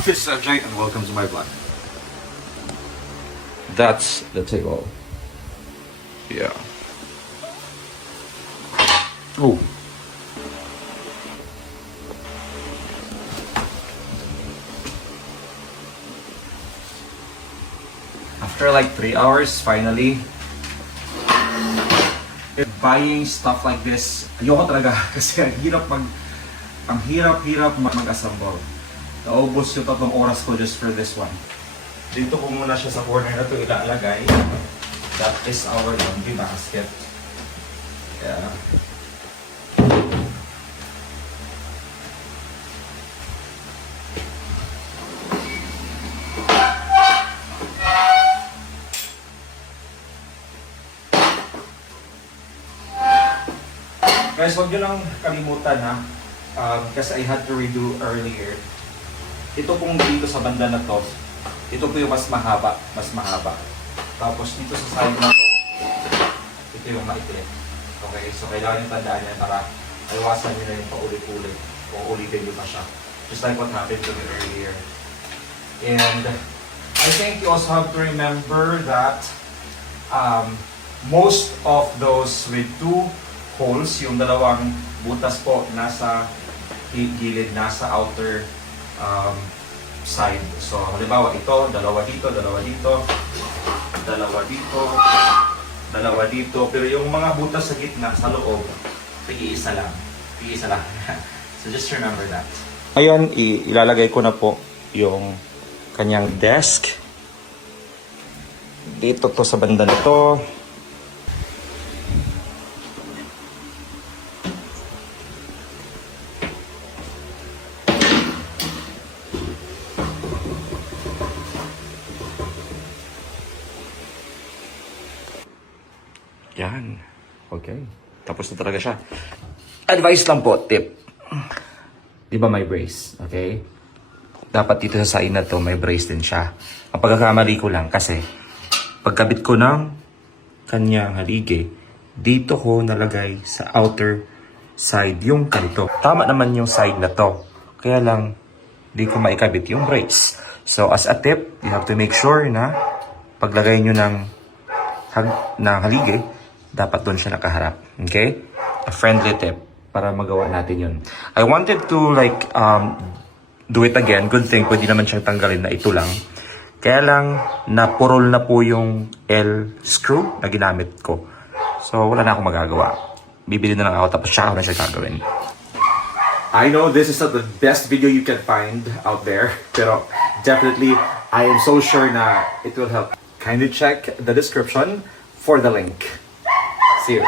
This is Ajay and welcome to my vlog. That's the table. Yeah. Oh. After like 3 hours, finally, buying stuff like this, ayoko talaga kasi ang hirap mag-assemble. Naubos yung 3 oras ko just for this one. Dito ko muna siya sa corner na to ilalagay. That is our laundry basket. Yeah. Guys, huwag nyo lang kalimutan ha. Kasi I had to redo earlier. Ito pong dito sa banda na to, ito po yung mas mahaba. Tapos dito sa side na to, ito yung maikli. Okay, so kailangan yung tandaan yan para iwasan nyo na yung paulit-ulit o ulitin nyo pa siya. Just like what happened to me earlier. And I think you also have to remember that most of those with 2 holes, yung dalawang butas po nasa gilid, nasa outer side. So, halimbawa ito, dalawa dito, dalawa dito, dalawa dito, dalawa dito. Pero yung mga butas sa gitna, sa loob, tig-iisa lang. Tig-iisa lang. So, just remember that. Ngayon, ilalagay ko na po yung kanyang desk. Dito to sa banda na to. Yan. Okay. Tapos na talaga siya. Advice lang po, tip. Di ba may brace? Okay? Dapat dito sa side na to, may brace din siya. Ang pagkakamali ko lang kasi pagkabit ko ng kanyang haligi, dito ko nalagay sa outer side yung ganito. Tama naman yung side na to. Kaya lang, di ko maikabit yung brace. So, as a tip, you have to make sure na paglagay nyo ng haligi, dapat doon siya nakaharap. Okay? A friendly tip para magawa natin yun. I wanted to like do it again. Good thing, pwede naman siyang tanggalin na ito lang. Kaya lang, napurol na po yung L screw na ginamit ko. So, wala na akong magagawa. Bibili na lang ako tapos siya ako na siya gagawin. I know this is not the best video you can find out there. Pero definitely, I am so sure na it will help. Kindly check the description for the link. See you.